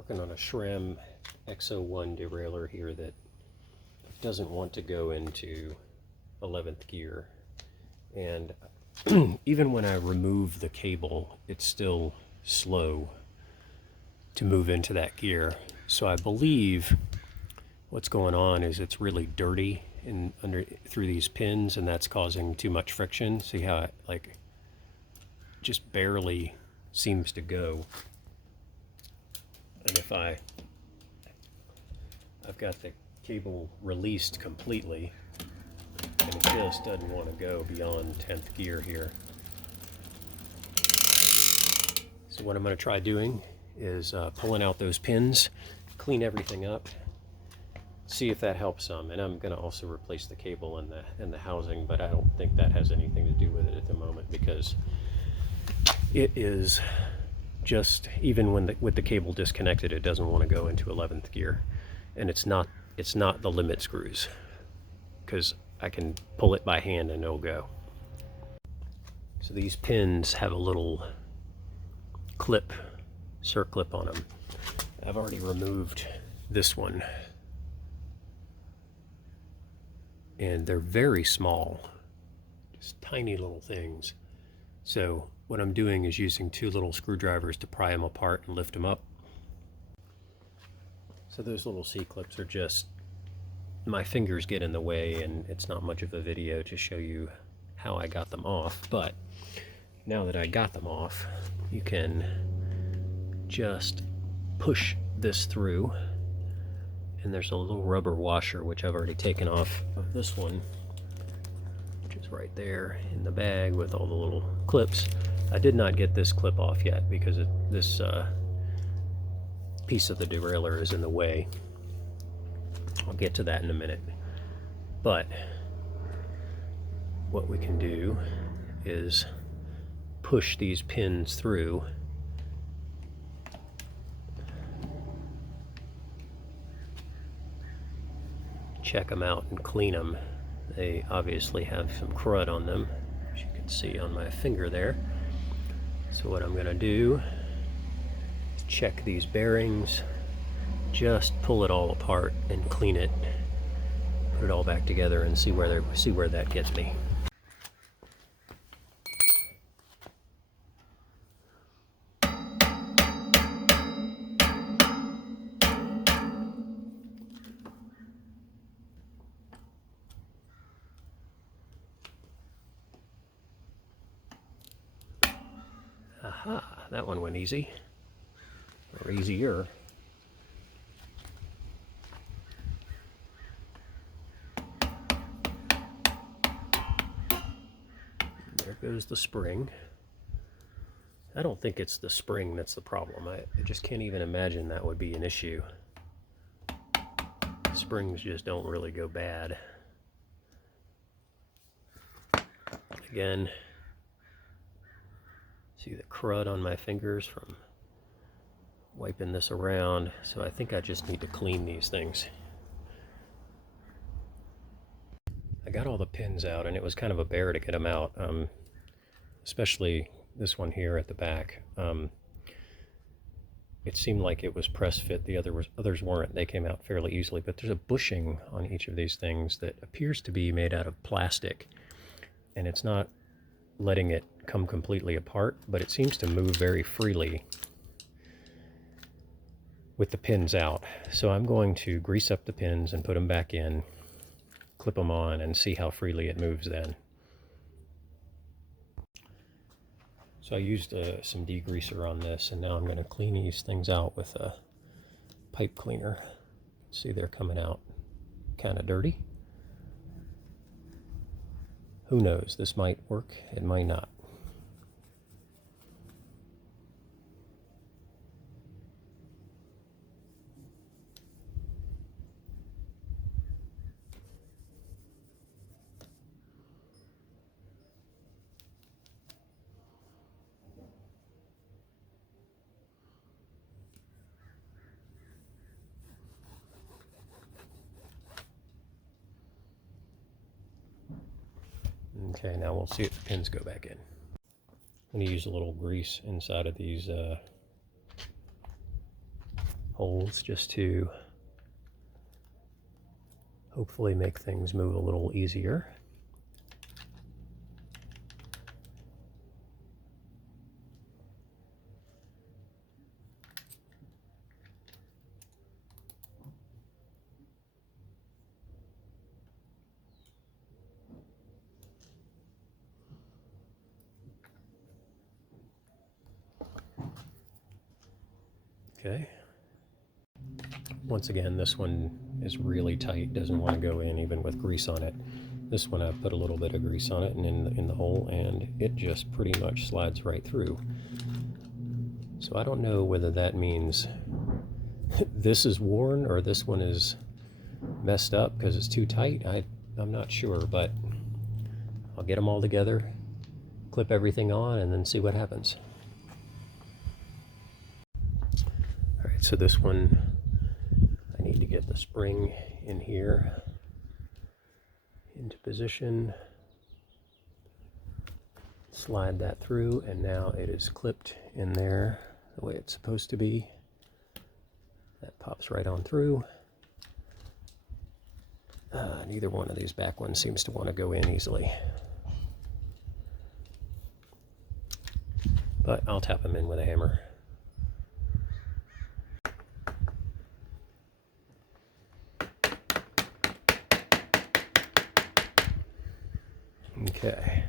Working on a SRAM X01 derailleur here that doesn't want to go into 11th gear, and even when I remove the cable, it's still slow to move into that gear. So I believe what's going on is it's really dirty through these pins, and that's causing too much friction. See how it like just barely seems to go. And if I've got the cable released completely, and it just doesn't want to go beyond 10th gear here. So what I'm going to try doing is pulling out those pins, clean everything up, see if that helps some. And I'm going to also replace the cable and the housing, but I don't think that has anything to do with it at the moment, because it is just, even when with the cable disconnected, it doesn't want to go into 11th gear. And it's not the limit screws, because I can pull it by hand and it'll go. So these pins have a little clip, circlip on them. I've already removed this one, and they're very small, just tiny little things. So what I'm doing is using two little screwdrivers to pry them apart and lift them up. So those little C-clips are just, my fingers get in the way, and it's not much of a video to show you how I got them off. But now that I got them off, you can just push this through, and there's a little rubber washer which I've already taken off of this one, which is right there in the bag with all the little clips. I did not get this clip off yet because this piece of the derailleur is in the way. I'll get to that in a minute. But what we can do is push these pins through, check them out and clean them. They obviously have some crud on them, as you can see on my finger there. So what I'm going to do is check these bearings, just pull it all apart and clean it, put it all back together, and see where that gets me. Aha, that one went easy, or easier. There goes the spring. I don't think it's the spring that's the problem. I just can't even imagine that would be an issue. Springs just don't really go bad. Again, see the crud on my fingers from wiping this around, so I think I just need to clean these things. I got all the pins out, and it was kind of a bear to get them out, especially this one here at the back. It seemed like it was press fit. The others weren't. They came out fairly easily, but there's a bushing on each of these things that appears to be made out of plastic, and it's not letting it come completely apart, but it seems to move very freely with the pins out. So I'm going to grease up the pins and put them back in, clip them on, and see how freely it moves then. So I used some degreaser on this, and now I'm going to clean these things out with a pipe cleaner. See, they're coming out kind of dirty. Who knows? This might work, it might not. Okay, now we'll see if the pins go back in. I'm going to use a little grease inside of these holes just to hopefully make things move a little easier. Okay. Once again, this one is really tight, doesn't want to go in even with grease on it. This one I put a little bit of grease on it and in the hole, and it just pretty much slides right through. So I don't know whether that means this is worn or this one is messed up because it's too tight. I'm not sure, but I'll get them all together, clip everything on, and then see what happens. All right, so this one, I need to get the spring in here into position, slide that through, and now it is clipped in there the way it's supposed to be. That pops right on through. Neither one of these back ones seems to want to go in easily, but I'll tap them in with a hammer. Okay.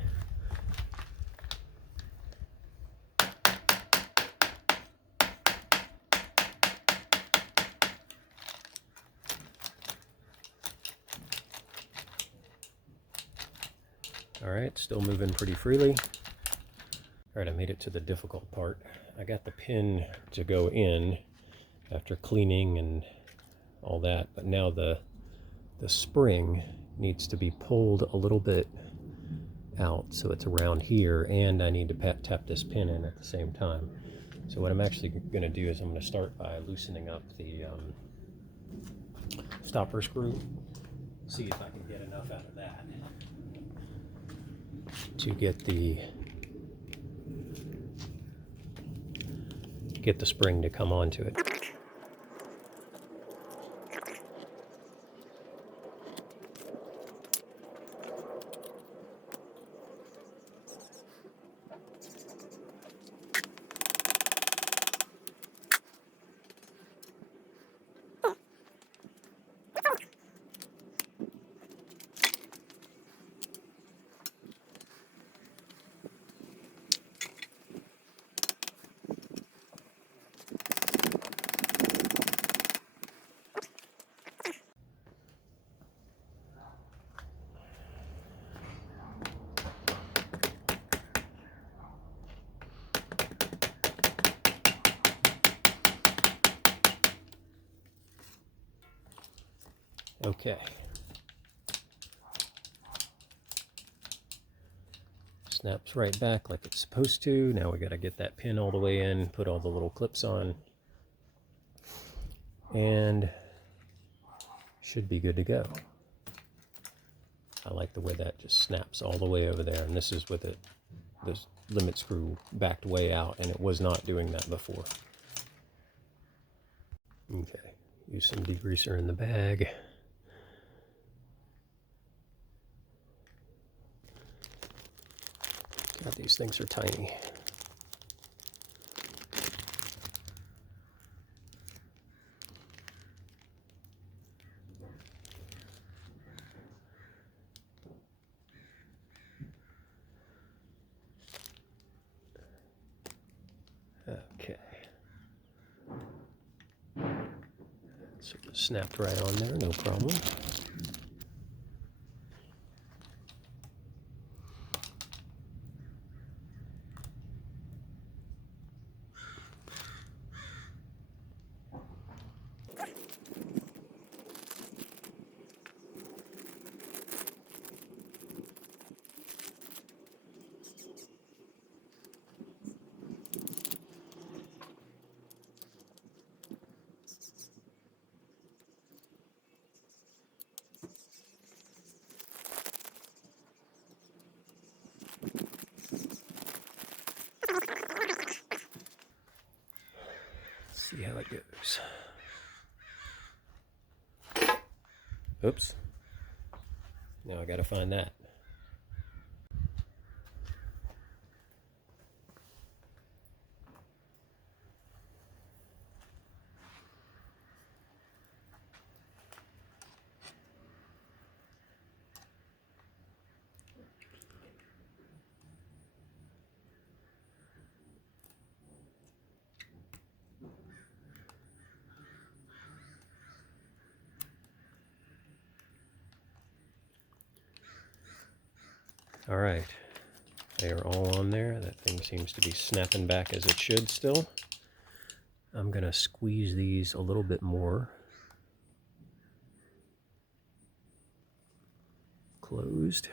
All right, still moving pretty freely. All right, I made it to the difficult part. I got the pin to go in after cleaning and all that, but now the spring needs to be pulled a little bit out so it's around here, and I need to tap this pin in at the same time. So what I'm actually going to do is I'm going to start by loosening up the stopper screw, see if I can get enough out of that to get the spring to come onto it. Okay. Snaps right back like it's supposed to. Now we got to get that pin all the way in, put all the little clips on, and should be good to go. I like the way that just snaps all the way over there, and this is with it, this limit screw backed way out, and it was not doing that before. Okay, use some degreaser in the bag. God, these things are tiny. Okay. So it snapped right on there, no problem. See how it goes. Oops. Now I gotta find that. All right, they are all on there. That thing seems to be snapping back as it should still. I'm gonna squeeze these a little bit more. Closed.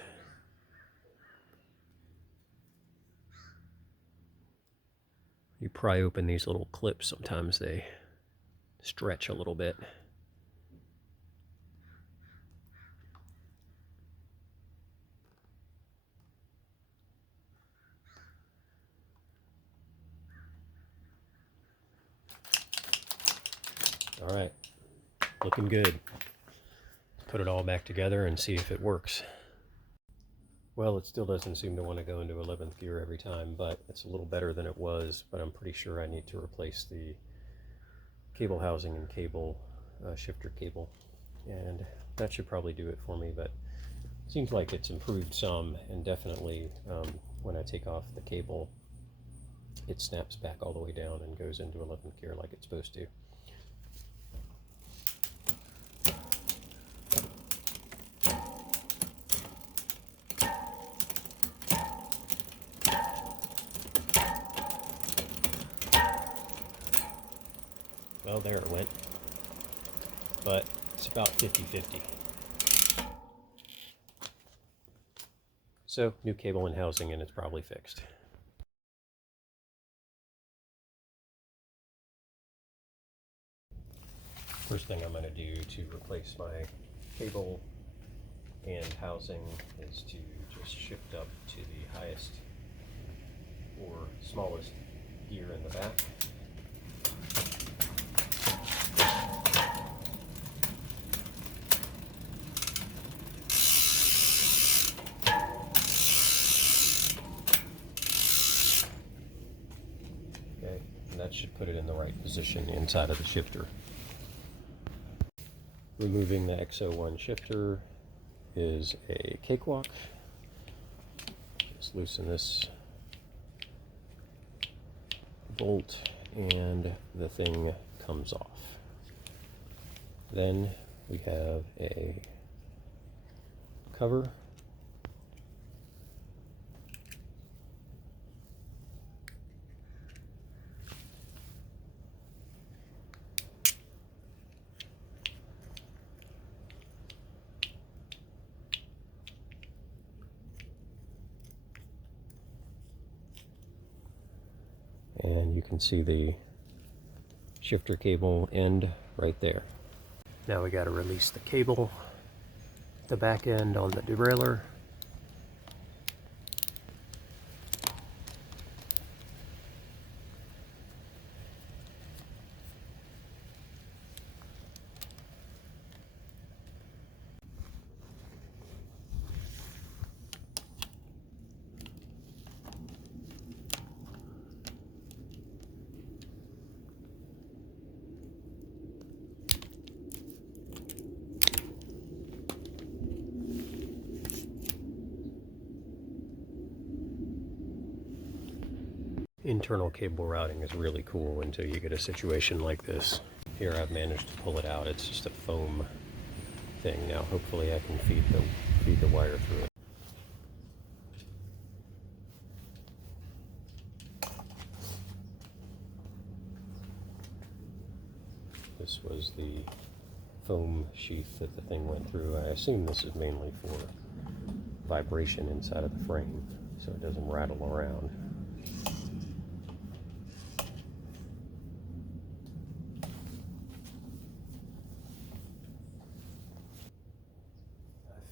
You pry open these little clips, sometimes they stretch a little bit. All right, looking good. Put it all back together and see if it works. Well, it still doesn't seem to want to go into 11th gear every time, but it's a little better than it was. But I'm pretty sure I need to replace the cable housing and cable shifter cable, and that should probably do it for me. But it seems like it's improved some, and definitely when I take off the cable, it snaps back all the way down and goes into 11th gear like it's supposed to. Well, there it went, but it's about 50-50. So, new cable and housing, and it's probably fixed. First thing I'm going to do to replace my cable and housing is to just shift up to the highest or smallest gear in the back. Okay, and that should put it in the right position inside of the shifter. Removing the X01 shifter is a cakewalk. Just loosen this bolt and the thing comes off. Then we have a cover. And you can see the shifter cable end right there. Now we got to release the cable, the back end on the derailleur. Internal cable routing is really cool until you get a situation like this. Here I've managed to pull it out. It's just a foam thing. Now hopefully I can feed the wire through it. This was the foam sheath that the thing went through. I assume this is mainly for vibration inside of the frame so it doesn't rattle around.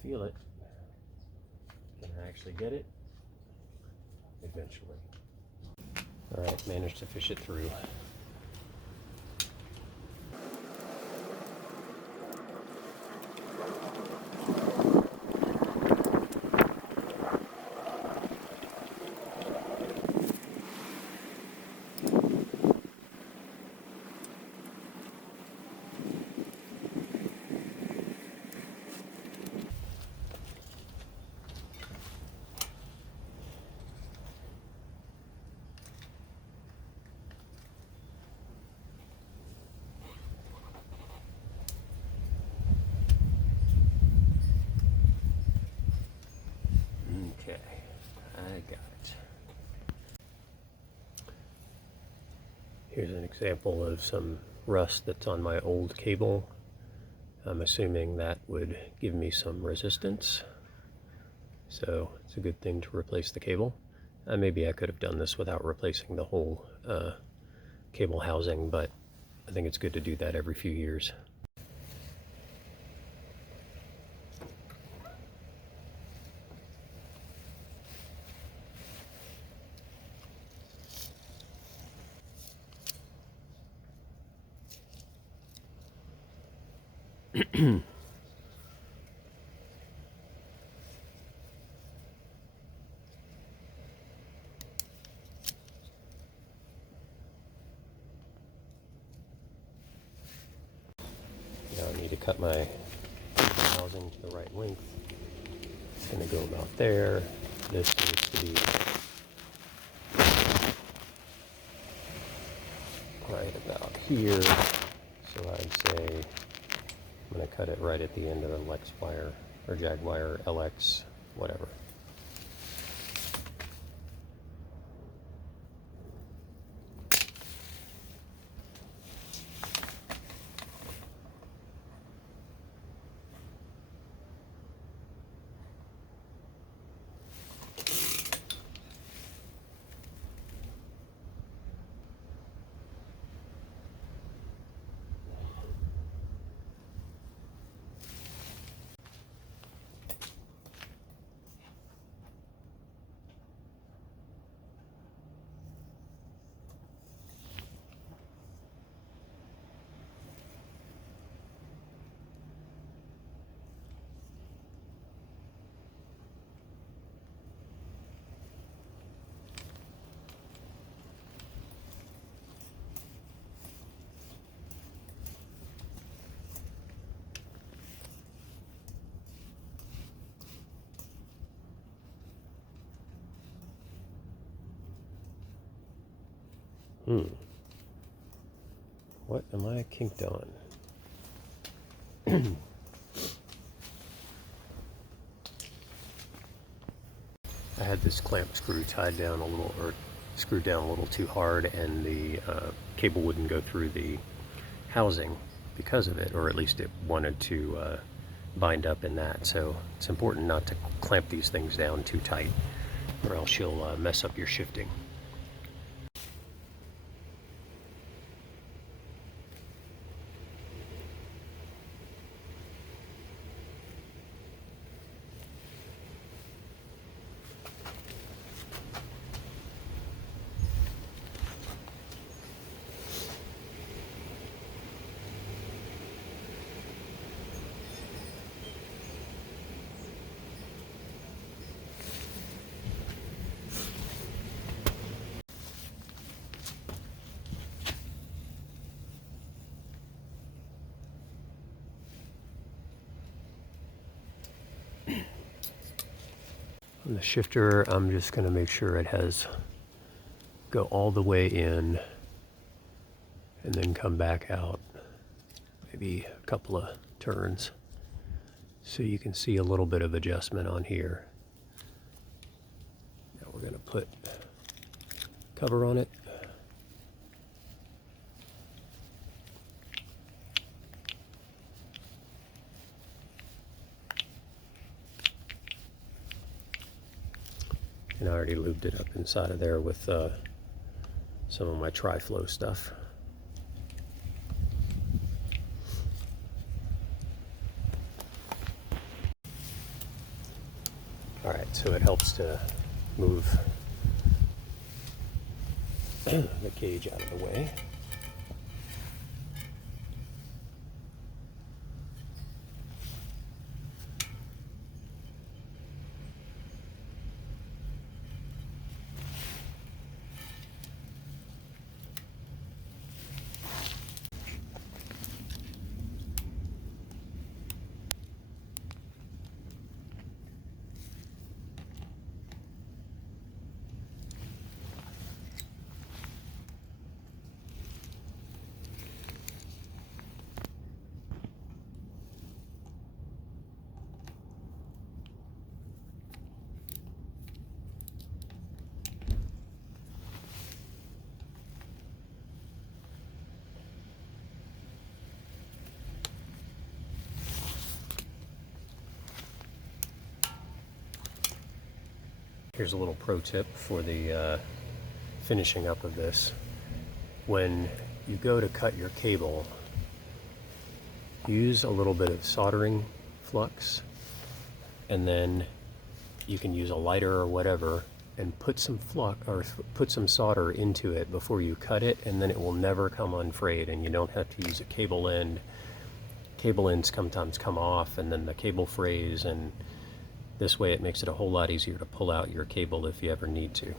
Feel it. Can I actually get it? Eventually. All right, managed to fish it through. Here's an example of some rust that's on my old cable. I'm assuming that would give me some resistance. So it's a good thing to replace the cable. Maybe I could have done this without replacing the whole cable housing, but I think it's good to do that every few years. Now I need to cut my housing to the right length. It's going to go about there. This needs to be right about here. So I'd say I'm going to cut it right at the end of the Lex wire or Jag wire, LX, whatever. What am I kinked on? I had this clamp screw tied down a little, or screwed down a little too hard, and the cable wouldn't go through the housing because of it, or at least it wanted to bind up in that. So it's important not to clamp these things down too tight, or else you'll mess up your shifting. On the shifter, I'm just going to make sure it has go all the way in and then come back out, maybe a couple of turns, so you can see a little bit of adjustment on here. Now we're going to put cover on it. And I already lubed it up inside of there with some of my tri-flow stuff. All right, so it helps to move the cage out of the way. Here's a little pro tip for the finishing up of this. When you go to cut your cable, use a little bit of soldering flux, and then you can use a lighter or whatever and put some flux or put some solder into it before you cut it, and then it will never come unfrayed, and you don't have to use a cable end. Cable ends sometimes come off and then the cable frays, and this way it makes it a whole lot easier to pull out your cable if you ever need to.